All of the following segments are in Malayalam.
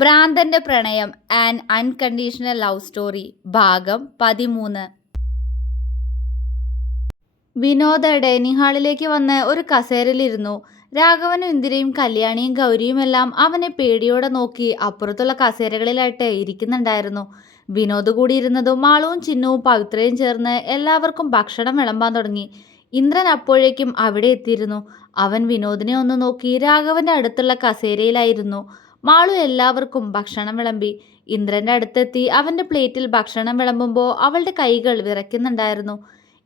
ഭ്രാന്തന്റെ പ്രണയം ആൻഡ് അൺകണ്ടീഷണൽ ലവ് സ്റ്റോറി ഭാഗം 13. വിനോദ് ഡൈനിങ് ഹാളിലേക്ക് വന്ന് ഒരു കസേരയിലിരുന്നു. രാഘവനും ഇന്ദിരയും കല്യാണിയും ഗൗരിയുമെല്ലാം അവനെ പേടിയോടെ നോക്കി അപ്പുറത്തുള്ള കസേരകളിലായിട്ട് ഇരിക്കുന്നുണ്ടായിരുന്നു. വിനോദ് കൂടി ഇരുന്നതും മാളുവും ചിന്നുവും പവിത്രയും ചേർന്ന് എല്ലാവർക്കും ഭക്ഷണം വിളമ്പാൻ തുടങ്ങി. ഇന്ദ്രൻ അപ്പോഴേക്കും അവിടെ എത്തിയിരുന്നു. അവൻ വിനോദിനെ ഒന്ന് നോക്കി രാഘവന്റെ അടുത്തുള്ള കസേരയിലായിരുന്നു. മാളു എല്ലാവർക്കും ഭക്ഷണം വിളമ്പി. ഇന്ദ്രന്റെ അടുത്തെത്തി അവന്റെ പ്ലേറ്റിൽ ഭക്ഷണം വിളമ്പുമ്പോൾ അവളുടെ കൈകൾ വിറയ്ക്കുന്നുണ്ടായിരുന്നു.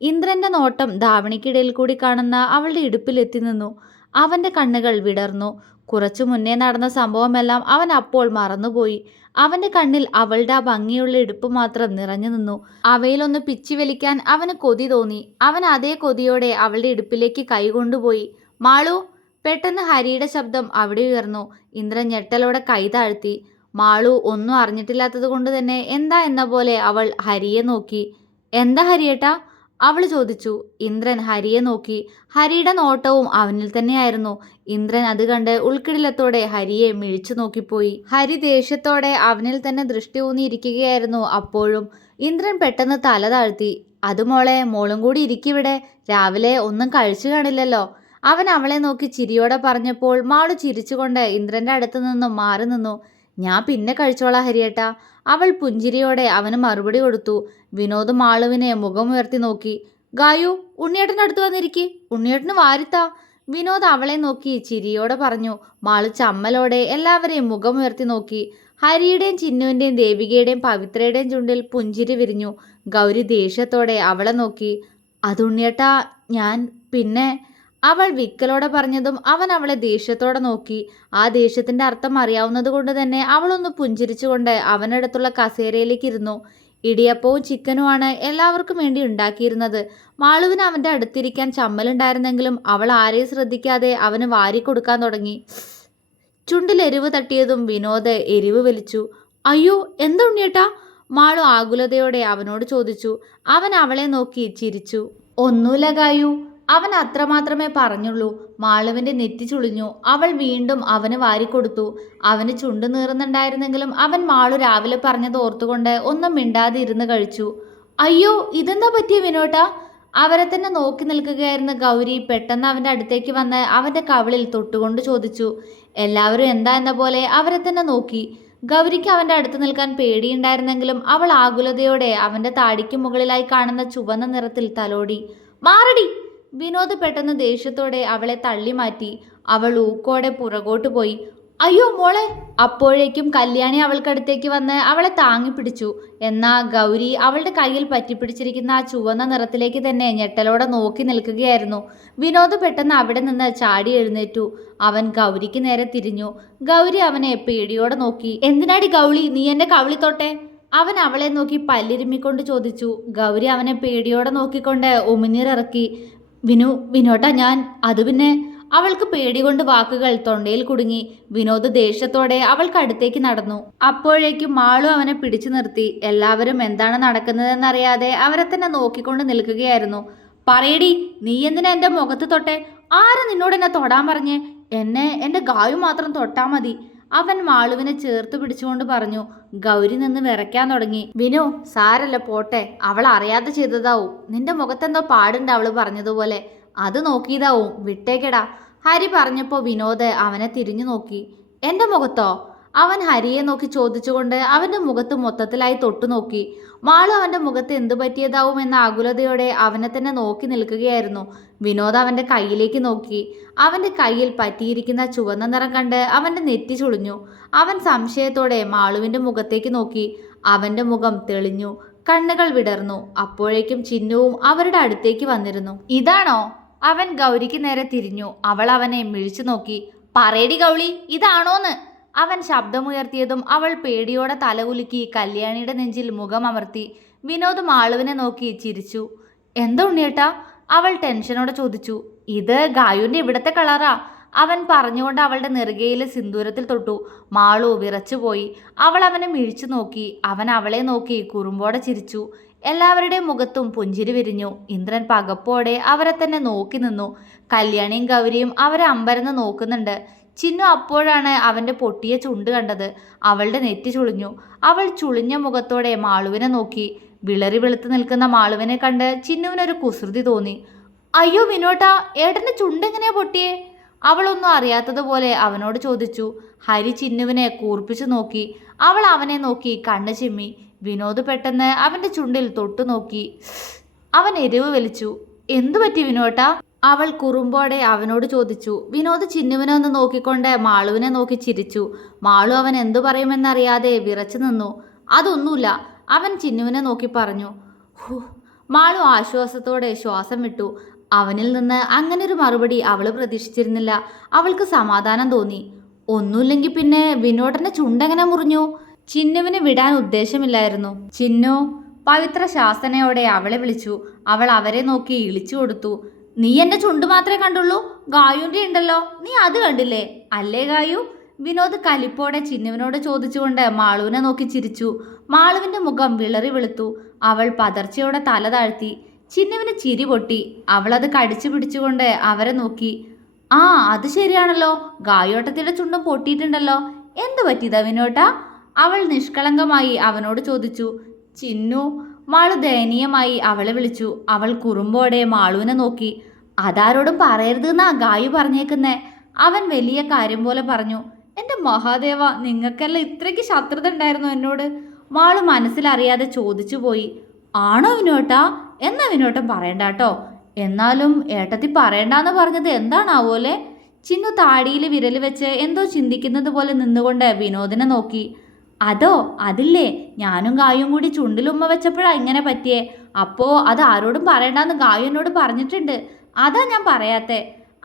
ഇന്ദ്രന്റെ നോട്ടം ധാവണിക്കിടയിൽ കൂടി കാണുന്ന അവളുടെ ഇടുപ്പിൽ എത്തി നിന്നു. അവന്റെ കണ്ണുകൾ വിടർന്നു. കുറച്ചു മുന്നേ നടന്ന സംഭവമെല്ലാം അവൻ അപ്പോൾ മറന്നുപോയി. അവന്റെ കണ്ണിൽ അവളുടെ ആ ഭംഗിയുള്ള ഇടുപ്പ് മാത്രം നിറഞ്ഞു നിന്നു. അവയിലൊന്ന് പിച്ചി വലിക്കാൻ അവന് കൊതി തോന്നി. അവൻ അതേ കൊതിയോടെ അവളുടെ ഇടുപ്പിലേക്ക് കൈ കൊണ്ടുപോയി. മാളു! പെട്ടെന്ന് ഹരിയുടെ ശബ്ദം അവിടെ ഉയർന്നു. ഇന്ദ്രൻ ഞെട്ടലോടെ കൈ താഴ്ത്തി. മാളു ഒന്നും അറിഞ്ഞിട്ടില്ലാത്തത് കൊണ്ട് തന്നെ എന്താ എന്ന പോലെ അവൾ ഹരിയെ നോക്കി. എന്താ ഹരിയേട്ടാ? അവൾ ചോദിച്ചു. ഇന്ദ്രൻ ഹരിയെ നോക്കി. ഹരിയുടെ നോട്ടവും അവനിൽ തന്നെയായിരുന്നു. ഇന്ദ്രൻ അത് കണ്ട് ഉൾക്കിടിലത്തോടെ ഹരിയെ മിഴിച്ചു നോക്കിപ്പോയി. ഹരി ദേഷ്യത്തോടെ അവനിൽ തന്നെ ദൃഷ്ടി ഊന്നിയിരിക്കുകയായിരുന്നു. അപ്പോഴും ഇന്ദ്രൻ പെട്ടെന്ന് തല താഴ്ത്തി. അത് മോളെ, മോളും കൂടി ഇരിക്കിവിടെ. രാവിലെ ഒന്നും കഴിച്ചു കാണില്ലല്ലോ. അവൻ അവളെ നോക്കി ചിരിയോടെ പറഞ്ഞപ്പോൾ മാളു ചിരിച്ചുകൊണ്ട് ഇന്ദ്രന്റെ അടുത്ത് നിന്നും മാറി നിന്നു. ഞാൻ പിന്നെ കഴിച്ചോളാം ഹരിയേട്ടാ. അവൾ പുഞ്ചിരിയോടെ അവന് മറുപടി കൊടുത്തു. വിനോദ് മാളുവിനെ മുഖമുയർത്തി നോക്കി. ഗായു, ഉണ്ണിയേട്ടൻ്റെ അടുത്ത് വന്നിരിക്കെ, ഉണ്ണിയേട്ടന് വാരിത്താ. വിനോദ് അവളെ നോക്കി ചിരിയോടെ പറഞ്ഞു. മാളു ചമ്മലോടെ എല്ലാവരെയും മുഖമുയർത്തി നോക്കി. ഹരിയുടെയും ചിന്നുവിൻ്റെയും ദേവികയുടെയും പവിത്രയുടെയും ചുണ്ടിൽ പുഞ്ചിരി വിരിഞ്ഞു. ഗൗരി ദേഷ്യത്തോടെ അവളെ നോക്കി. അതുണ്ണിയേട്ടാ, ഞാൻ പിന്നെ... അവൾ വിക്കലോടെ പറഞ്ഞതും അവൻ അവളെ ദേഷ്യത്തോടെ നോക്കി. ആ ദേഷ്യത്തിന്റെ അർത്ഥം അറിയാവുന്നത് കൊണ്ട് തന്നെ അവളൊന്ന് പുഞ്ചിരിച്ചുകൊണ്ട് അവനടുത്തുള്ള കസേരയിലേക്ക് ഇരുന്നു. ഇടിയപ്പവും ചിക്കനുമാണ് എല്ലാവർക്കും വേണ്ടി ഉണ്ടാക്കിയിരുന്നത്. മാളുവിന് അവന്റെ അടുത്തിരിക്കാൻ ചമ്മലുണ്ടായിരുന്നെങ്കിലും അവൾ ആരെയും ശ്രദ്ധിക്കാതെ അവന് വാരിക്കൊടുക്കാൻ തുടങ്ങി. ചുണ്ടിൽ എരിവ് തട്ടിയതും വിനോദ് എരിവ് വലിച്ചു. അയ്യോ, എന്താ ഉണ്ണിയേട്ടാ? മാളു ആകുലതയോടെ അവനോട് ചോദിച്ചു. അവൻ അവളെ നോക്കി ചിരിച്ചു. ഒന്നുമില്ല ഗായു. അവൻ അത്രമാത്രമേ പറഞ്ഞുള്ളൂ. മാളുവിന്റെ നെറ്റി ചുളിഞ്ഞു. അവൾ വീണ്ടും അവന് വാരിക്കൊടുത്തു. അവന് ചുണ്ടു നീറുന്നുണ്ടായിരുന്നെങ്കിലും അവൻ മാളു രാവിലെ പറഞ്ഞത് ഓർത്തുകൊണ്ട് ഒന്നും മിണ്ടാതെ ഇരുന്ന് കഴിച്ചു. അയ്യോ, ഇതെന്താ പറ്റിയ വിനോട്ടാ? അവരെ തന്നെ നോക്കി നിൽക്കുകയായിരുന്ന ഗൗരി പെട്ടെന്ന് അവന്റെ അടുത്തേക്ക് വന്ന് അവന്റെ കവിളിൽ തൊട്ടുകൊണ്ട് ചോദിച്ചു. എല്ലാവരും എന്താ എന്ന പോലെ അവരെ തന്നെ നോക്കി. ഗൗരിക്ക് അവന്റെ അടുത്ത് നിൽക്കാൻ പേടിയുണ്ടായിരുന്നെങ്കിലും അവൾ ആകുലതയോടെ അവന്റെ താടിക്ക് മുകളിലായി കാണുന്ന ചുവന്ന നിറത്തിൽ തലോടി. മാറടി! വിനോദ് പെട്ടെന്ന് ദേഷ്യത്തോടെ അവളെ തള്ളി മാറ്റി. അവൾ ഊക്കോടെ പുറകോട്ട് പോയി. അയ്യോ മോളെ! അപ്പോഴേക്കും കല്യാണി അവൾക്കടുത്തേക്ക് വന്ന് അവളെ താങ്ങി പിടിച്ചു. എന്നാ ഗൗരി അവളുടെ കയ്യിൽ പറ്റിപ്പിടിച്ചിരിക്കുന്ന ആ ചുവന്ന നിറത്തിലേക്ക് തന്നെ ഞെട്ടലോടെ നോക്കി നിൽക്കുകയായിരുന്നു. വിനോദ് പെട്ടെന്ന് അവിടെ നിന്ന് ചാടി എഴുന്നേറ്റു. അവൻ ഗൗരിക്ക് നേരെ തിരിഞ്ഞു. ഗൗരി അവനെ പേടിയോടെ നോക്കി. എന്തിനാടി ഗൗളി നീ എന്റെ കവിളി തൊട്ടെ? അവൻ അവളെ നോക്കി പല്ലിരുമ്മിക്കൊണ്ട് ചോദിച്ചു. ഗൗരി അവനെ പേടിയോടെ നോക്കിക്കൊണ്ട് ഉമിനീരിറക്കി. വിനോട്ടാ, ഞാൻ അത് പിന്നെ... അവൾക്ക് പേടി കൊണ്ട് വാക്കുകൾ തൊണ്ടയിൽ കുടുങ്ങി. വിനോദ് ദേഷ്യത്തോടെ അവൾക്ക് അടുത്തേക്ക് നടന്നു. അപ്പോഴേക്കും മാളു അവനെ പിടിച്ചു നിർത്തി. എല്ലാവരും എന്താണ് നടക്കുന്നതെന്നറിയാതെ അവരെ തന്നെ നോക്കിക്കൊണ്ട് നിൽക്കുകയായിരുന്നു. പറയടി, നീ എന്തിനാ എൻ്റെ മുഖത്ത് തൊട്ടെ? ആരാ നിന്നോട് എന്നെ തൊടാൻ പറഞ്ഞേ? എന്നെ എൻ്റെ ഗായു മാത്രം തൊട്ടാ മതി. അവൻ മാളുവിനെ ചേർത്ത് പിടിച്ചുകൊണ്ട് പറഞ്ഞു. ഗൗരി നിന്ന് വിറയ്ക്കാൻ തുടങ്ങി. വിനു, സാരല്ല, പോട്ടെ. അവൾ അറിയാതെ ചെയ്തതാവും. നിന്റെ മുഖത്തെന്തോ പാടുണ്ട് അവള് പറഞ്ഞതുപോലെ. അത് നോക്കിയതാവും. വിട്ടേക്കെടാ. ഹരി പറഞ്ഞപ്പോൾ വിനോദ് അവനെ തിരിഞ്ഞു നോക്കി. എൻ്റെ മുഖത്തോ? അവൻ ഹരിയെ നോക്കി ചോദിച്ചുകൊണ്ട് അവൻ്റെ മുഖത്ത് മൊത്തത്തിലായി തൊട്ടു നോക്കി. മാളു അവൻ്റെ മുഖത്ത് എന്തു പറ്റിയതാവും എന്ന ആകുലതയോടെ അവനെ തന്നെ നോക്കി നിൽക്കുകയായിരുന്നു. വിനോദ് അവൻ്റെ കയ്യിലേക്ക് നോക്കി. അവൻ്റെ കയ്യിൽ പറ്റിയിരിക്കുന്ന ചുവന്ന നിറം കണ്ട് അവൻ്റെ നെറ്റി ചുളിഞ്ഞു. അവൻ സംശയത്തോടെ മാളുവിൻ്റെ മുഖത്തേക്ക് നോക്കി. അവൻ്റെ മുഖം തെളിഞ്ഞു. കണ്ണുകൾ വിടർന്നു. അപ്പോഴേക്കും ചിന്നുവും അവരുടെ അടുത്തേക്ക് വന്നിരുന്നു. ഇതാണോ? അവൻ ഗൗരിക്ക് നേരെ തിരിഞ്ഞു. അവൾ അവനെ മിഴിച്ചു നോക്കി. പറയടി ഗൗളി, ഇതാണോന്ന്? അവൻ ശബ്ദമുയർത്തിയതും അവൾ പേടിയോടെ തലകുലുക്കി കല്യാണിയുടെ നെഞ്ചിൽ മുഖം അമർത്തി. വിനോദ് മാളുവിനെ നോക്കി ചിരിച്ചു. എന്താ ഉണ്ണിയേട്ടാ? അവൾ ടെൻഷനോടെ ചോദിച്ചു. ഇത് ഗായുവിൻ്റെ ഇവിടത്തെ കളറാ. അവൻ പറഞ്ഞുകൊണ്ട് അവളുടെ നെറുകയിൽ സിന്ദൂരത്തിൽ തൊട്ടു. മാളു വിറച്ചുപോയി. അവൾ അവനെ മിഴിച്ചു നോക്കി. അവൻ അവളെ നോക്കി കുറുമ്പോടെ ചിരിച്ചു. എല്ലാവരുടെയും മുഖത്തും പുഞ്ചിരി വിരിഞ്ഞു. ഇന്ദ്രൻ പകപ്പോടെ അവരെ തന്നെ നോക്കി നിന്നു. കല്യാണിയും ഗൗരിയും അവരെ അമ്പരന്ന് നോക്കുന്നുണ്ട്. ചിന്നു അപ്പോഴാണ് അവൻ്റെ പൊട്ടിയ ചുണ്ട് കണ്ടത്. അവളുടെ നെറ്റി ചുളിഞ്ഞു. അവൾ ചുളിഞ്ഞ മുഖത്തോടെ മാളുവിനെ നോക്കി. വിളറി വെളുത്ത് നിൽക്കുന്ന മാളുവിനെ കണ്ട് ചിന്നുവിനൊരു കുസൃതി തോന്നി. അയ്യോ വിനോട്ടാ, ഏട്ടൻ്റെ ചുണ്ടെങ്ങനെയാ പൊട്ടിയേ? അവളൊന്നും അറിയാത്തതുപോലെ അവനോട് ചോദിച്ചു. ഹരി ചിന്നുവിനെ കൂർപ്പിച്ചു നോക്കി. അവൾ അവനെ നോക്കി കണ്ണ് ചിമ്മി. വിനോദ് പെട്ടെന്ന് അവൻ്റെ ചുണ്ടിൽ തൊട്ടു നോക്കി. അവൻ എരിവ് വലിച്ചു. എന്തു പറ്റി വിനോട്ടാ? അവൾ കുറുമ്പോടെ അവനോട് ചോദിച്ചു. വിനോദ് ചിന്നുവിനെ ഒന്ന് നോക്കിക്കൊണ്ട് മാളുവിനെ നോക്കി ചിരിച്ചു. മാളു അവൻ എന്തു പറയുമെന്നറിയാതെ വിറച്ചു നിന്നു. അതൊന്നുമില്ല, അവൻ ചിന്നുവിനെ നോക്കി പറഞ്ഞു. ഹൂ. മാളു ആശ്വാസത്തോടെ ശ്വാസം വിട്ടു. അവനിൽ നിന്ന് അങ്ങനൊരു മറുപടി അവൾ പ്രതീക്ഷിച്ചിരുന്നില്ല. അവൾക്ക് സമാധാനം തോന്നി. ഒന്നുമില്ലെങ്കിൽ പിന്നെ വിനോദന്റെ ചുണ്ടെങ്ങനെ മുറിഞ്ഞു? ചിന്നുവിന് വിടാൻ ഉദ്ദേശമില്ലായിരുന്നു. ചിന്നു, പവിത്ര ശാസനയോടെ അവളെ വിളിച്ചു. അവൾ അവരെ നോക്കി ഇളിച്ചു കൊടുത്തു. നീ എൻ്റെ ചുണ്ട് മാത്രമേ കണ്ടുള്ളൂ, ഗായുൻ്റെ ഉണ്ടല്ലോ, നീ അത് കണ്ടില്ലേ അല്ലേ ഗായു? വിനോദ് കലിപ്പോടെ ചിന്നുവിനോട് ചോദിച്ചുകൊണ്ട് മാളുവിനെ നോക്കി ചിരിച്ചു. മാളുവിൻ്റെ മുഖം വിളറി വെളുത്തു. അവൾ പതർച്ചയോടെ തല താഴ്ത്തി. ചിന്നുവിന് ചിരി പൊട്ടി. അവളത് കടിച്ചു പിടിച്ചുകൊണ്ട് അവരെ നോക്കി. ആ, അത് ശരിയാണല്ലോ, ഗായോട്ടത്തിയുടെ ചുണ്ടും പൊട്ടിയിട്ടുണ്ടല്ലോ. എന്തു പറ്റിയതാ വിനോട്ടാ? അവൾ നിഷ്കളങ്കമായി അവനോട് ചോദിച്ചു. ചിന്നു, മാളു ദയനീയമായി അവളെ വിളിച്ചു. അവൾ കുറുമ്പോടെ മാളുവിനെ നോക്കി. അതാരോടും പറയരുതെന്നാ ഗായു പറഞ്ഞേക്കുന്നേ. അവൻ വലിയ കാര്യം പോലെ പറഞ്ഞു. എൻ്റെ മഹാദേവ, നിങ്ങൾക്കെല്ലാം ഇത്രയ്ക്ക് ശത്രുത ഉണ്ടായിരുന്നു എന്നോട്? മാളു മനസ്സിലറിയാതെ ചോദിച്ചു പോയി. ആണോ വിനോട്ടാ? എന്നാ വിനോട്ടം പറയണ്ടാട്ടോ. എന്നാലും ഏട്ടത്തി പറയണ്ടെന്ന് പറഞ്ഞത് എന്താണാവോലെ? ചിന്നു താടിയിൽ വിരൽ വെച്ച് എന്തോ ചിന്തിക്കുന്നത് പോലെ നിന്നുകൊണ്ട് വിനോദിനെ നോക്കി. അതോ, അതില്ലേ, ഞാനും ഗായും കൂടി ചുണ്ടിലുമ്മ വെച്ചപ്പോഴാ ഇങ്ങനെ പറ്റിയേ. അപ്പോ അത് ആരോടും പറയണ്ടെന്ന് ഗായു എന്നോട് പറഞ്ഞിട്ടുണ്ട്. അതാ ഞാൻ പറയാത്തെ.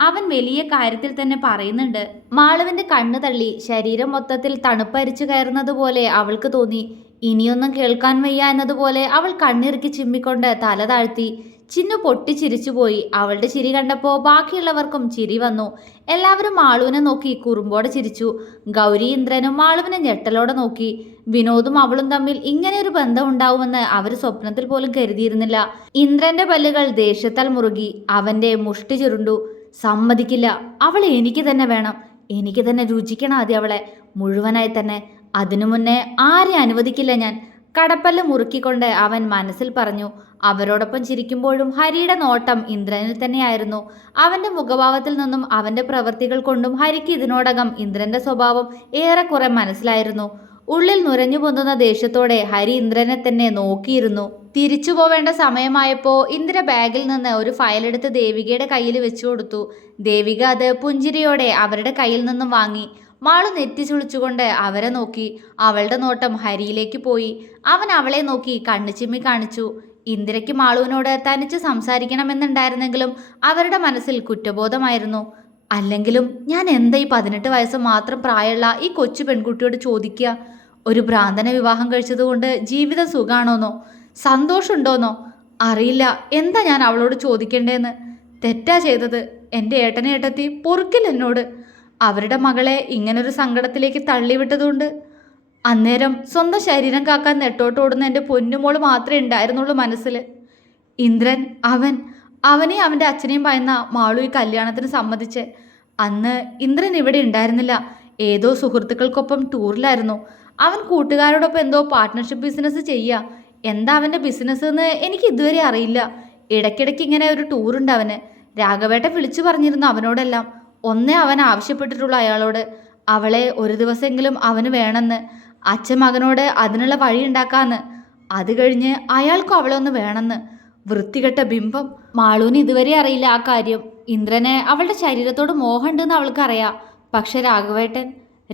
അവൻ വലിയ കാര്യത്തിൽ തന്നെ പറയുന്നുണ്ട്. മാളുവിന്റെ കണ്ണു തള്ളി. ശരീരം മൊത്തത്തിൽ തണുപ്പരിച്ചു കയറുന്നത് പോലെ അവൾക്ക് തോന്നി. ഇനിയൊന്നും കേൾക്കാൻ വയ്യ എന്നതുപോലെ അവൾ കണ്ണിറുക്കി ചിമ്മിക്കൊണ്ട് തല താഴ്ത്തി. ചിന്നു പൊട്ടിച്ചിരിച്ചുപോയി. അവളുടെ ചിരി കണ്ടപ്പോൾ ബാക്കിയുള്ളവർക്കും ചിരി വന്നു. എല്ലാവരും മാളുവിനെ നോക്കി കുറുമ്പോടെ ചിരിച്ചു. ഗൗരി ഇന്ദ്രനും മാളുവിനെ ഞെട്ടലോടെ നോക്കി. വിനോദും അവളും തമ്മിൽ ഇങ്ങനെ ഒരു ബന്ധം ഉണ്ടാവുമെന്ന് അവർ സ്വപ്നത്തിൽ പോലും കരുതിയിരുന്നില്ല. ഇന്ദ്രന്റെ പല്ലുകൾ ദേഷ്യത്താൽ മുറുകി. അവന്റെ മുഷ്ടി ചുരുണ്ടു. സമ്മതിക്കില്ല, അവളെ എനിക്ക് തന്നെ വേണം. എനിക്ക് തന്നെ രുചിക്കണം ആദ്യം അവളെ, മുഴുവനായി തന്നെ. അതിനു മുന്നേ ആരെ അനുവദിക്കില്ല ഞാൻ. കടപ്പല്ല് മുറുക്കിക്കൊണ്ട് അവൻ മനസ്സിൽ പറഞ്ഞു. അവരോടൊപ്പം ചിരിക്കുമ്പോഴും ഹരിയുടെ നോട്ടം ഇന്ദ്രനിൽ തന്നെയായിരുന്നു. അവന്റെ മുഖഭാവത്തിൽ നിന്നും അവന്റെ പ്രവൃത്തികൾ കൊണ്ടും ഹരിക്ക് ഇതിനോടകം ഇന്ദ്രന്റെ സ്വഭാവം ഏറെക്കുറെ മനസ്സിലായിരുന്നു. ഉള്ളിൽ നുരഞ്ഞു പൊന്തുന്ന ദേഷ്യത്തോടെ ഹരി ഇന്ദ്രനെ തന്നെ നോക്കിയിരുന്നു. തിരിച്ചു പോവേണ്ട സമയമായപ്പോൾ ഇന്ദ്ര ബാഗിൽ നിന്ന് ഒരു ഫയലെടുത്ത് ദേവികയുടെ കയ്യിൽ വെച്ചു കൊടുത്തു. ദേവിക അത് പുഞ്ചിരിയോടെ അവരുടെ കയ്യിൽ നിന്നും വാങ്ങി. മാളു നെറ്റി ചുളിച്ചുകൊണ്ട് അവരെ നോക്കി. അവളുടെ നോട്ടം ഹരിയിലേക്ക് പോയി. അവൻ അവളെ നോക്കി കണ്ണു ചിമ്മി കാണിച്ചു. ഇന്ദിരയ്ക്ക് മാളുവിനോട് തനിച്ച് സംസാരിക്കണമെന്നുണ്ടായിരുന്നെങ്കിലും അവരുടെ മനസ്സിൽ കുറ്റബോധമായിരുന്നു. അല്ലെങ്കിലും ഞാൻ എന്താ ഈ 18 വയസ്സ് മാത്രം പ്രായമുള്ള ഈ കൊച്ചു പെൺകുട്ടിയോട് ചോദിക്കുക? ഒരു ഭ്രാന്തനെ വിവാഹം കഴിച്ചതുകൊണ്ട് ജീവിതം സുഖാണോന്നോ, സന്തോഷമുണ്ടോന്നോ അറിയില്ല. എന്താ ഞാൻ അവളോട് ചോദിക്കേണ്ടതെന്ന്? തെറ്റാ ചെയ്തത്. എൻ്റെ ഏട്ടനെ ഏട്ടത്തി പൊറുക്കില്ല എന്നോട്. അവരുടെ മകളെ ഇങ്ങനൊരു സങ്കടത്തിലേക്ക് തള്ളിവിട്ടതുകൊണ്ട്. അന്നേരം സ്വന്തം ശരീരം കാക്കാൻ നെട്ടോട്ടോടുന്ന എൻ്റെ പൊന്നുമോള് മാത്രമേ ഉണ്ടായിരുന്നുള്ളൂ മനസ്സിൽ. ഇന്ദ്രൻ, അവനെ അവൻ്റെ അച്ഛനെയും ഭയന്ന മാളു ഈ കല്യാണത്തിന് സമ്മതിച്ച്. അന്ന് ഇന്ദ്രൻ ഇവിടെ ഉണ്ടായിരുന്നില്ല. ഏതോ സുഹൃത്തുക്കൾക്കൊപ്പം ടൂറിലായിരുന്നു. അവൻ കൂട്ടുകാരോടൊപ്പം എന്തോ പാർട്ട്ണർഷിപ്പ് ബിസിനസ് ചെയ്യുക. എന്താ അവൻ്റെ ബിസിനസ് എന്ന് എനിക്ക് ഇതുവരെ അറിയില്ല. ഇടയ്ക്കിടയ്ക്ക് ഇങ്ങനെ ഒരു ടൂറുണ്ട് അവന്. രാഘവേട്ട വിളിച്ചു പറഞ്ഞിരുന്നു അവനോടെല്ലാം. ഒന്നേ അവൻ ആവശ്യപ്പെട്ടിട്ടുള്ളൂ അയാളോട്, അവളെ ഒരു ദിവസമെങ്കിലും അവന് വേണമെന്ന്. അച്ഛൻ മകനോട് അതിനുള്ള വഴി ഉണ്ടാക്കാന്ന്. അത് കഴിഞ്ഞ് അയാൾക്കും അവളെ ഒന്ന് വേണമെന്ന്. വൃത്തികെട്ട ബിംബം. മാളൂന് ഇതുവരെ അറിയില്ല ആ കാര്യം. ഇന്ദ്രനെ അവളുടെ ശരീരത്തോട് മോഹമുണ്ടെന്ന് അവൾക്കറിയാം. പക്ഷെ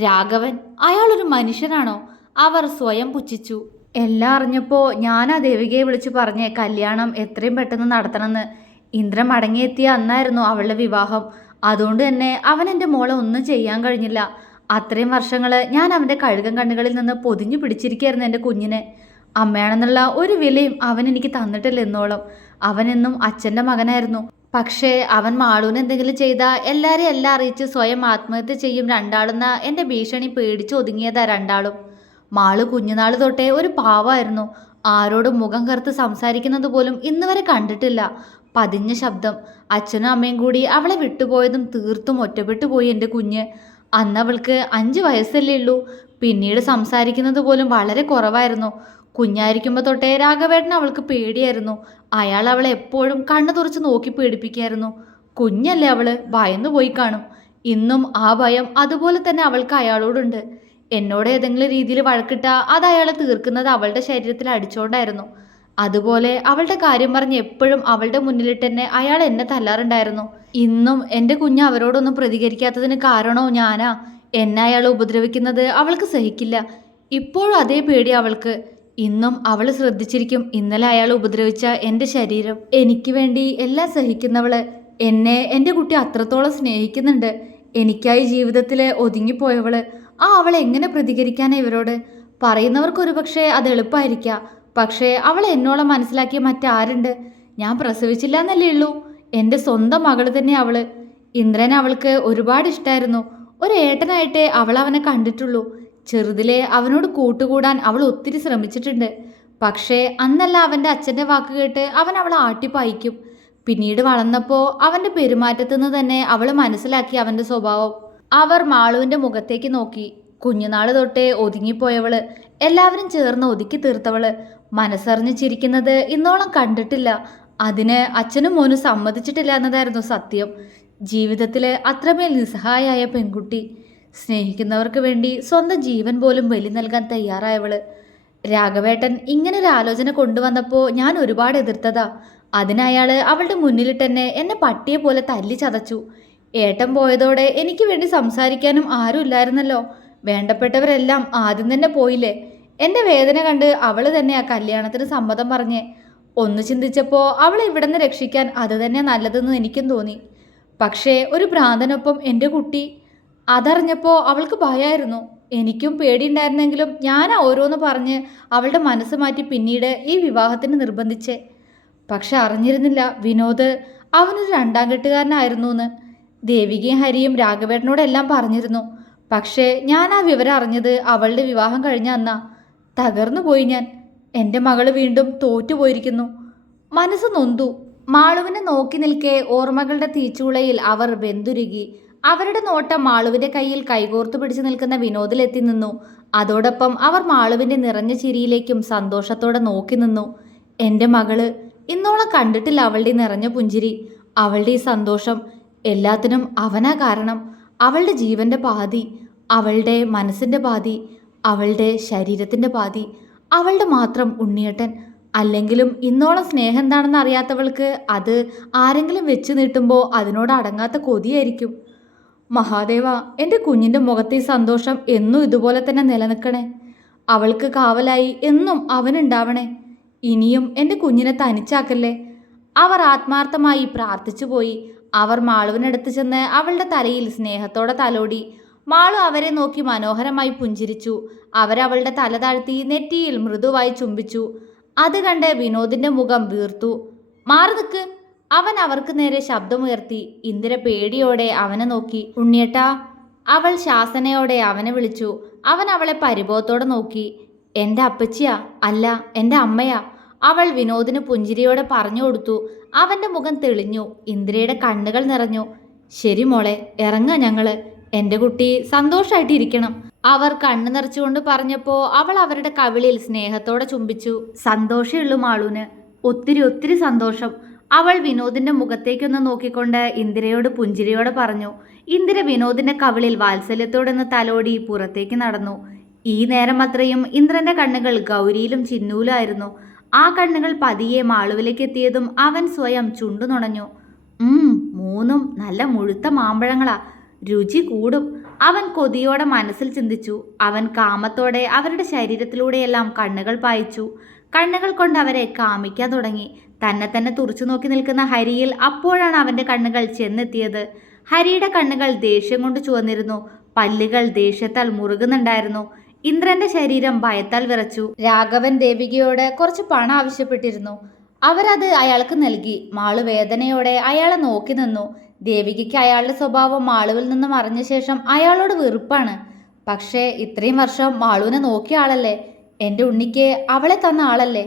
രാഘവൻ അയാളൊരു മനുഷ്യനാണോ? അവർ സ്വയം പുച്ഛിച്ചു. എല്ലാം അറിഞ്ഞപ്പോൾ ഞാനാ ദേവികയെ വിളിച്ചു പറഞ്ഞേ കല്യാണം എത്രയും പെട്ടെന്ന് നടത്തണമെന്ന്. ഇന്ദ്രൻ മടങ്ങിയെത്തിയ അന്നായിരുന്നു അവളുടെ വിവാഹം. അതുകൊണ്ട് തന്നെ അവൻ എൻ്റെ മോളെ ഒന്നും ചെയ്യാൻ കഴിഞ്ഞില്ല. അത്രയും വർഷങ്ങൾ ഞാൻ അവൻ്റെ കഴുകൻ കണ്ണുകളിൽ നിന്ന് പൊതിഞ്ഞു പിടിച്ചിരിക്കുകയായിരുന്നു എൻ്റെ കുഞ്ഞിനെ. അമ്മയാണെന്നുള്ള ഒരു വിലയും അവൻ എനിക്ക് തന്നിട്ടില്ല എന്നോളം. അവനെന്നും അച്ഛൻ്റെ മകനായിരുന്നു. പക്ഷേ അവൻ മാളൂന് എന്തെങ്കിലും ചെയ്താൽ എല്ലാവരെയും എല്ലാം അറിയിച്ച് സ്വയം ആത്മഹത്യ ചെയ്യും രണ്ടാളെന്ന എൻ്റെ ഭീഷണി പേടിച്ച് ഒതുങ്ങിയതാ രണ്ടാളും. മാളു കുഞ്ഞുനാൾ തൊട്ടേ ഒരു പാവമായിരുന്നു. ആരോടും മുഖം കറുത്ത് സംസാരിക്കുന്നത് പോലും ഇന്ന് വരെ കണ്ടിട്ടില്ല. പതിഞ്ഞ ശബ്ദം. അച്ഛനും അമ്മയും കൂടി അവളെ വിട്ടുപോയതും തീർത്തും ഒറ്റപ്പെട്ടു പോയി എൻ്റെ കുഞ്ഞ്. അന്ന് അവൾക്ക് 5 വയസ്സല്ലേ ഉള്ളൂ. പിന്നീട് സംസാരിക്കുന്നത് പോലും വളരെ കുറവായിരുന്നു. കുഞ്ഞായിരിക്കുമ്പോൾ തൊട്ടേ രാഘവേട്ടൻ അവൾക്ക് പേടിയായിരുന്നു. അയാൾ അവളെ എപ്പോഴും കണ്ണു തുറച്ച് നോക്കി പേടിപ്പിക്കായിരുന്നു. കുഞ്ഞല്ലേ അവള്, ഭയന്നു പോയി കാണും. ഇന്നും ആ ഭയം അതുപോലെ തന്നെ അവൾക്ക് അയാളോടുണ്ട്. എന്നോട് ഏതെങ്കിലും രീതിയിൽ വഴക്കിട്ടാ അത് അയാളെ തീർക്കുന്നത് അവളുടെ ശരീരത്തിൽ അടിച്ചോണ്ടായിരുന്നു. അതുപോലെ അവളുടെ കാര്യം പറഞ്ഞ് എപ്പോഴും അവളുടെ മുന്നിലിട്ട് തന്നെ അയാൾ എന്നെ തല്ലാറുണ്ടായിരുന്നു. ഇന്നും എൻ്റെ കുഞ്ഞ് അവരോടൊന്നും പ്രതികരിക്കാത്തതിന് കാരണവും ഞാനാ. എന്നെ അയാൾ ഉപദ്രവിക്കുന്നത് അവൾക്ക് സഹിക്കില്ല. ഇപ്പോഴും അതേ പേടി അവൾക്ക്. ഇന്നും അവൾ ശ്രദ്ധിച്ചിരിക്കും ഇന്നലെ അയാൾ ഉപദ്രവിച്ച എൻ്റെ ശരീരം. എനിക്ക് വേണ്ടി എല്ലാം സഹിക്കുന്നവള് എന്നെ എൻ്റെ കുട്ടി അത്രത്തോളം സ്നേഹിക്കുന്നുണ്ട്. എനിക്കായി ജീവിതത്തിൽ ഒതുങ്ങിപ്പോയവള്. അവൾ എങ്ങനെ പ്രതികരിക്കാനാ ഇവരോട്? പറയുന്നവർക്കൊരു പക്ഷേ അത് എളുപ്പമായിരിക്കാം. പക്ഷേ അവൾ എന്നോളം മനസ്സിലാക്കിയ മറ്റാരുണ്ട്? ഞാൻ പ്രസവിച്ചില്ല എന്നല്ലേ ഉള്ളൂ. എൻ്റെ സ്വന്തം മകള് തന്നെ അവള്. ഇന്ദ്രൻ അവൾക്ക് ഒരുപാട് ഇഷ്ടമായിരുന്നു. ഒരു ഏട്ടനായിട്ടേ അവൾ അവനെ കണ്ടിട്ടുള്ളൂ. ചെറുതിലെ അവനോട് കൂട്ടുകൂടാൻ അവൾ ഒത്തിരി ശ്രമിച്ചിട്ടുണ്ട്. പക്ഷേ അന്നല്ല അവൻ്റെ അച്ഛൻ്റെ വാക്ക് കേട്ട് അവൻ അവളെ ആട്ടിപ്പായിക്കും. പിന്നീട് വളർന്നപ്പോൾ അവൻ്റെ പെരുമാറ്റത്തു നിന്ന് തന്നെ അവൾ മനസ്സിലാക്കി അവൻ്റെ സ്വഭാവം. അവർ മാളുവിൻ്റെ മുഖത്തേക്ക് നോക്കി. കുഞ്ഞുനാള് തൊട്ടേ ഒതുങ്ങിപ്പോയവള്, എല്ലാവരും ചേർന്ന് ഒതുക്കി തീർത്തവള്, മനസ്സറിഞ്ഞ് ചിരിക്കുന്നത് ഇന്നോളം കണ്ടിട്ടില്ല. അതിന് അച്ഛനും മോനും സമ്മതിച്ചിട്ടില്ല എന്നതായിരുന്നു സത്യം. ജീവിതത്തിൽ അത്രമേൽ നിസ്സഹായായ പെൺകുട്ടി, സ്നേഹിക്കുന്നവർക്ക് വേണ്ടി സ്വന്തം ജീവൻ പോലും ബലി നൽകാൻ തയ്യാറായവള്. രാഘവേട്ടൻ ഇങ്ങനൊരു ആലോചന കൊണ്ടുവന്നപ്പോൾ ഞാൻ ഒരുപാട് എതിർത്തതാ. അതിനയാൾ അവളുടെ മുന്നിലിട്ടെന്നെ എന്നെ പട്ടിയെ പോലെ തല്ലി ചതച്ചു. ഏട്ടൻ പോയതോടെ എനിക്ക് വേണ്ടി സംസാരിക്കാനും ആരും ഇല്ലായിരുന്നല്ലോ. വേണ്ടപ്പെട്ടവരെല്ലാം ആദ്യം തന്നെ പോയില്ലേ. എൻ്റെ വേദന കണ്ട് അവൾ തന്നെ ആ കല്യാണത്തിന് സമ്മതം പറഞ്ഞേ. ഒന്ന് ചിന്തിച്ചപ്പോൾ അവളെ ഇവിടെ നിന്ന് രക്ഷിക്കാൻ അത് തന്നെ നല്ലതെന്ന് എനിക്കും തോന്നി. പക്ഷേ ഒരു ഭ്രാന്തനൊപ്പം എൻ്റെ കുട്ടി. അതറിഞ്ഞപ്പോൾ അവൾക്ക് ഭയമായിരുന്നു. എനിക്കും പേടിയുണ്ടായിരുന്നെങ്കിലും ഞാനാ ഓരോന്ന് പറഞ്ഞ് അവളുടെ മനസ്സ് മാറ്റി പിന്നീട് ഈ വിവാഹത്തിന് നിർബന്ധിച്ചേ. പക്ഷെ അറിഞ്ഞിരുന്നില്ല വിനോദ് അവനൊരു രണ്ടാം കെട്ടുകാരനായിരുന്നു എന്ന്. ദേവികയും ഹരിയും രാഘവേട്ടനോടെല്ലാം പറഞ്ഞിരുന്നു. പക്ഷേ ഞാൻ ആ വിവരം അറിഞ്ഞത് അവളുടെ വിവാഹം കഴിഞ്ഞ അന്നാ. തകർന്നു പോയി ഞാൻ. എൻ്റെ മകള് വീണ്ടും തോറ്റുപോയിരിക്കുന്നു. മനസ്സ് നൊന്തു. മാളുവിനെ നോക്കി നിൽക്കെ ഓർമ്മകളുടെ തീച്ചൂളയിൽ അവർ വെന്തുരുകി. അവരുടെ നോട്ടം മാളുവിൻ്റെ കയ്യിൽ കൈകോർത്തു പിടിച്ചു നിൽക്കുന്ന വിനോദിലെത്തി നിന്നു. അതോടൊപ്പം അവർ മാളുവിൻ്റെ നിറഞ്ഞ ചിരിയിലേക്കും സന്തോഷത്തോടെ നോക്കി നിന്നു. എൻ്റെ മകള്, ഇന്നോളം കണ്ടിട്ടില്ല അവളുടെ നിറഞ്ഞ പുഞ്ചിരി, അവളുടെ ഈ സന്തോഷം. എല്ലാത്തിനും അവനാ കാരണം. അവളുടെ ജീവൻ്റെ പാതി, അവളുടെ മനസ്സിൻ്റെ പാതി, അവളുടെ ശരീരത്തിൻ്റെ പാതി, അവളുടെ മാത്രം ഉണ്ണിയേട്ടൻ. അല്ലെങ്കിലും ഇന്നോളം സ്നേഹം എന്താണെന്ന് അറിയാത്തവൾക്ക് അത് ആരെങ്കിലും വെച്ച് നീട്ടുമ്പോൾ അതിനോട് അടങ്ങാത്ത കൊതിയായിരിക്കും. മഹാദേവ, എൻ്റെ കുഞ്ഞിൻ്റെ മുഖത്തെ ഈ സന്തോഷം എന്നും ഇതുപോലെ തന്നെ നിലനിൽക്കണേ. അവൾക്ക് കാവലായി എന്നും അവനുണ്ടാവണേ. ഇനിയും എൻ്റെ കുഞ്ഞിനെ തനിച്ചാക്കല്ലേ. അവർ ആത്മാർത്ഥമായി പ്രാർത്ഥിച്ചു പോയി. അവർ മാളുവിനടുത്ത് ചെന്ന് അവളുടെ തലയിൽ സ്നേഹത്തോടെ തലോടി. മാളു അവരെ നോക്കി മനോഹരമായി പുഞ്ചിരിച്ചു. അവരവളുടെ തല താഴ്ത്തി നെറ്റിയിൽ മൃദുവായി ചുംബിച്ചു. അത് കണ്ട് വിനോദിന്റെ മുഖം വീർത്തു. മാറി നിൽക്ക്, അവൻ അവർക്ക് നേരെ ശബ്ദമുയർത്തി. ഇന്ദിര പേടിയോടെ അവനെ നോക്കി. ഉണ്ണിയേട്ടാ, അവൾ ശാസനയോടെ അവനെ വിളിച്ചു. അവൻ അവളെ പരിഭവത്തോടെ നോക്കി. എൻ്റെ അപ്പച്ചിയാ, അല്ല എൻ്റെ അമ്മയാ, അവൾ വിനോദിന് പുഞ്ചിരിയോടെ പറഞ്ഞു കൊടുത്തു. അവൻ്റെ മുഖം തെളിഞ്ഞു. ഇന്ദിരയുടെ കണ്ണുകൾ നിറഞ്ഞു. ശരി മോളെ, ഇറങ്ങാ ഞങ്ങള്. എൻ്റെ കുട്ടി സന്തോഷമായിട്ടിരിക്കണം. അവർ കണ്ണു നിറച്ചുകൊണ്ട് പറഞ്ഞപ്പോൾ അവൾ അവരുടെ കവിളിൽ സ്നേഹത്തോടെ ചുംബിച്ചു. സന്തോഷമുള്ളൂ മാളൂന്, ഒത്തിരി ഒത്തിരി സന്തോഷം. അവൾ വിനോദിന്റെ മുഖത്തേക്കൊന്ന് നോക്കിക്കൊണ്ട് ഇന്ദിരയോട് പുഞ്ചിരിയോടെ പറഞ്ഞു. ഇന്ദിര വിനോദിന്റെ കവിളിൽ വാത്സല്യത്തോടൊന്ന് തലോടി പുറത്തേക്ക് നടന്നു. ഈ നേരം അത്രയും ഇന്ദ്രന്റെ കണ്ണുകൾ ഗൗരിയിലും ചിന്നൂലായിരുന്നു. ആ കണ്ണുകൾ പതിയെ മാളുവിലേക്ക് എത്തിയതും അവൻ സ്വയം ചുണ്ടു നുണഞ്ഞു. മൂന്നും നല്ല മുഴുത്ത മാമ്പഴങ്ങളാ, രുചി കൂടും. അവൻ കൊതിയോടെ മനസ്സിൽ ചിന്തിച്ചു. അവൻ കാമത്തോടെ അവരുടെ ശരീരത്തിലൂടെയെല്ലാം കണ്ണുകൾ പായിച്ചു. കണ്ണുകൾ കൊണ്ട് അവരെ കാമിക്കാൻ തുടങ്ങി. തന്നെ തുറച്ചു നോക്കി നിൽക്കുന്ന ഹരിയിൽ അപ്പോഴാണ് അവൻ്റെ കണ്ണുകൾ ചെന്നെത്തിയത്. ഹരിയുടെ കണ്ണുകൾ ദേഷ്യം കൊണ്ട് ചുവന്നിരുന്നു. പല്ലുകൾ ദേഷ്യത്താൽ മുറുകുന്നുണ്ടായിരുന്നു. ഇന്ദ്രന്റെ ശരീരം ഭയത്താൽ വിറച്ചു. രാഘവൻ ദേവികയോട് കുറച്ച് പണം ആവശ്യപ്പെട്ടിരുന്നു. അവരത് അയാൾക്ക് നൽകി. മാളു വേദനയോടെ അയാളെ നോക്കി നിന്നു. ദേവികയ്ക്ക് അയാളുടെ സ്വഭാവം മാളുവിൽ നിന്നും അറിഞ്ഞ ശേഷം അയാളോട് വെറുപ്പാണ്. പക്ഷേ ഇത്രയും വർഷം മാളുവിനെ നോക്കിയ ആളല്ലേ, എൻ്റെ ഉണ്ണിക്ക് അവളെ തന്ന ആളല്ലേ,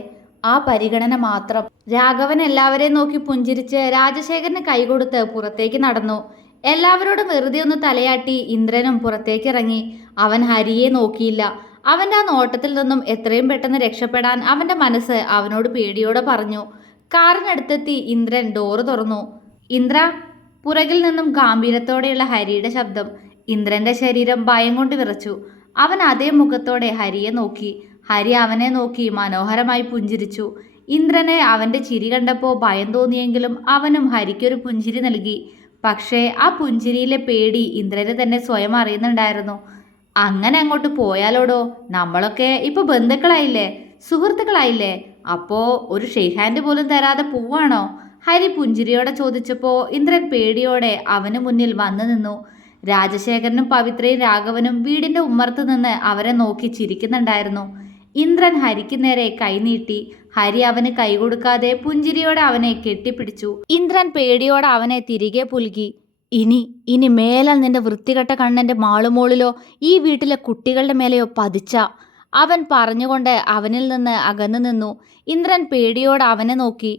ആ പരിഗണന മാത്രം. രാഘവൻ എല്ലാവരെയും നോക്കി പുഞ്ചിരിച്ച് രാജശേഖരന് കൈകൊടുത്ത് പുറത്തേക്ക് നടന്നു. എല്ലാവരോടും വെറുതെ ഒന്ന് തലയാട്ടി ഇന്ദ്രനും പുറത്തേക്കിറങ്ങി. അവൻ ഹരിയെ നോക്കിയില്ല. അവന്റെ ആ നോട്ടത്തിൽ നിന്നും എത്രയും പെട്ടെന്ന് രക്ഷപ്പെടാൻ അവന്റെ മനസ്സ് അവനോട് പേടിയോടെ പറഞ്ഞു. കാറിനടുത്തെത്തി ഇന്ദ്രൻ ഡോറ് തുറന്നു. ഇന്ദ്ര, പുറകിൽ നിന്നും ഗാംഭീര്യത്തോടെയുള്ള ഹരിയുടെ ശബ്ദം. ഇന്ദ്രന്റെ ശരീരം ഭയം കൊണ്ട് വിറച്ചു. അവൻ അതേ മുഖത്തോടെ ഹരിയെ നോക്കി. ഹരി അവനെ നോക്കി മനോഹരമായി പുഞ്ചിരിച്ചു. ഇന്ദ്രനെ അവന്റെ ചിരി കണ്ടപ്പോൾ ഭയം തോന്നിയെങ്കിലും അവനും ഹരിക്കൊരു പുഞ്ചിരി നൽകി. പക്ഷേ ആ പുഞ്ചിരിയിലെ പേടി ഇന്ദ്രന് തന്നെ സ്വയം അറിയുന്നുണ്ടായിരുന്നു. അങ്ങനെ അങ്ങോട്ട് പോയാലോടോ? നമ്മളൊക്കെ ഇപ്പൊ ബന്ധുക്കളായില്ലേ, സുഹൃത്തുക്കളായില്ലേ? അപ്പോ ഒരു ഷെയ്ക്ക് ഹാൻഡ് പോലും തരാതെ പോവാണോ? ഹരി പുഞ്ചിരിയോടെ ചോദിച്ചപ്പോ ഇന്ദ്രൻ പേടിയോടെ അവന് മുന്നിൽ വന്നു നിന്നു. രാജശേഖരനും പവിത്രയും രാഘവനും വീടിന്റെ ഉമ്മറത്ത് നിന്ന് അവരെ നോക്കി ചിരിക്കുന്നുണ്ടായിരുന്നു. ഇന്ദ്രൻ ഹരിക്ക് നേരെ കൈനീട്ടി. ഹരി അവന് കൈ കൊടുക്കാതെ പുഞ്ചിരിയോടെ അവനെ കെട്ടിപ്പിടിച്ചു. ഇന്ദ്രൻ പേടിയോടെ അവനെ തിരികെ പുൽകി. ഇനി മേലാൽ നിന്റെ വൃത്തികെട്ട കണ്ണന്റെ മാളുമോളിലോ ഈ വീട്ടിലെ കുട്ടികളുടെ മേലെയോ പതിച്ച, അവൻ പറഞ്ഞുകൊണ്ട് അവനിൽ നിന്ന് അകന്നു നിന്നു. ഇന്ദ്രൻ പേടിയോടെ അവനെ നോക്കി.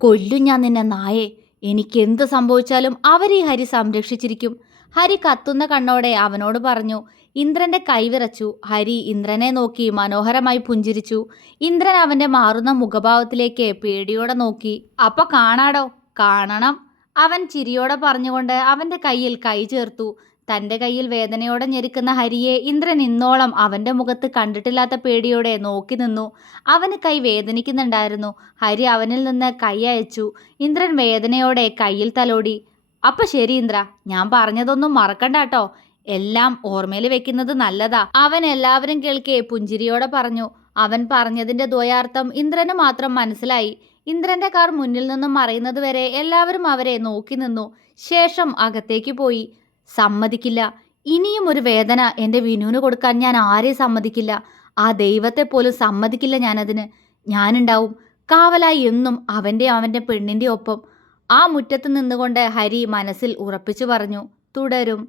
കൊല്ലും ഞാൻ നിന്നെ നായേ. എനിക്കെന്ത് സംഭവിച്ചാലും അവരീ ഹരി സംരക്ഷിച്ചിരിക്കും. ഹരി കത്തുന്ന കണ്ണോടെ അവനോട് പറഞ്ഞു. ഇന്ദ്രന്റെ കൈവിറച്ചു. ഹരി ഇന്ദ്രനെ നോക്കി മനോഹരമായി പുഞ്ചിരിച്ചു. ഇന്ദ്രൻ അവന്റെ മാറുന്ന മുഖഭാവത്തിലേക്ക് പേടിയോടെ നോക്കി. അപ്പൊ കാണാടോ, കാണണം, അവൻ ചിരിയോടെ പറഞ്ഞുകൊണ്ട് അവന്റെ കയ്യിൽ കൈ ചേർത്തു. തന്റെ കയ്യിൽ വേദനയോടെ ഞെരുക്കുന്ന ഹരിയെ ഇന്ദ്രൻ ഇന്നോളം അവന്റെ മുഖത്ത് കണ്ടിട്ടില്ലാത്ത പേടിയോടെ നോക്കി നിന്നു. അവന് കൈ വേദനിക്കുന്നുണ്ടായിരുന്നു. ഹരി അവനിൽ നിന്ന് കൈ അയച്ചു. ഇന്ദ്രൻ വേദനയോടെ കയ്യിൽ തലോടി. അപ്പൊ ശരി ഇന്ദ്ര, ഞാൻ പറഞ്ഞതൊന്നും മറക്കണ്ടാട്ടോ. എല്ലാം ഓർമ്മയിൽ വെക്കുന്നത് നല്ലതാ, അവൻ എല്ലാവരും കേൾക്കെ പുഞ്ചിരിയോടെ പറഞ്ഞു. അവൻ പറഞ്ഞതിന്റെ ദ്വയാർത്ഥം ഇന്ദ്രന് മാത്രം മനസ്സിലായി. ഇന്ദ്രന്റെ കാർ മുന്നിൽ നിന്നും മറയുന്നത് വരെ എല്ലാവരും അവരെ നോക്കി നിന്നു. ശേഷം അകത്തേക്ക് പോയി. സമ്മതിക്കില്ല, ഇനിയും ഒരു വേദന എൻ്റെ വിനുവിന് കൊടുക്കാൻ ഞാൻ ആരെയും സമ്മതിക്കില്ല. ആ ദൈവത്തെ പോലും സമ്മതിക്കില്ല ഞാനതിന്. ഞാനുണ്ടാവും കാവലായി എന്നും അവൻ്റെ പെണ്ണിൻ്റെ ഒപ്പം. ആ മുറ്റത്ത് നിന്നുകൊണ്ട് ഹരി മനസ്സിൽ ഉറപ്പിച്ചു പറഞ്ഞു. തുടരും.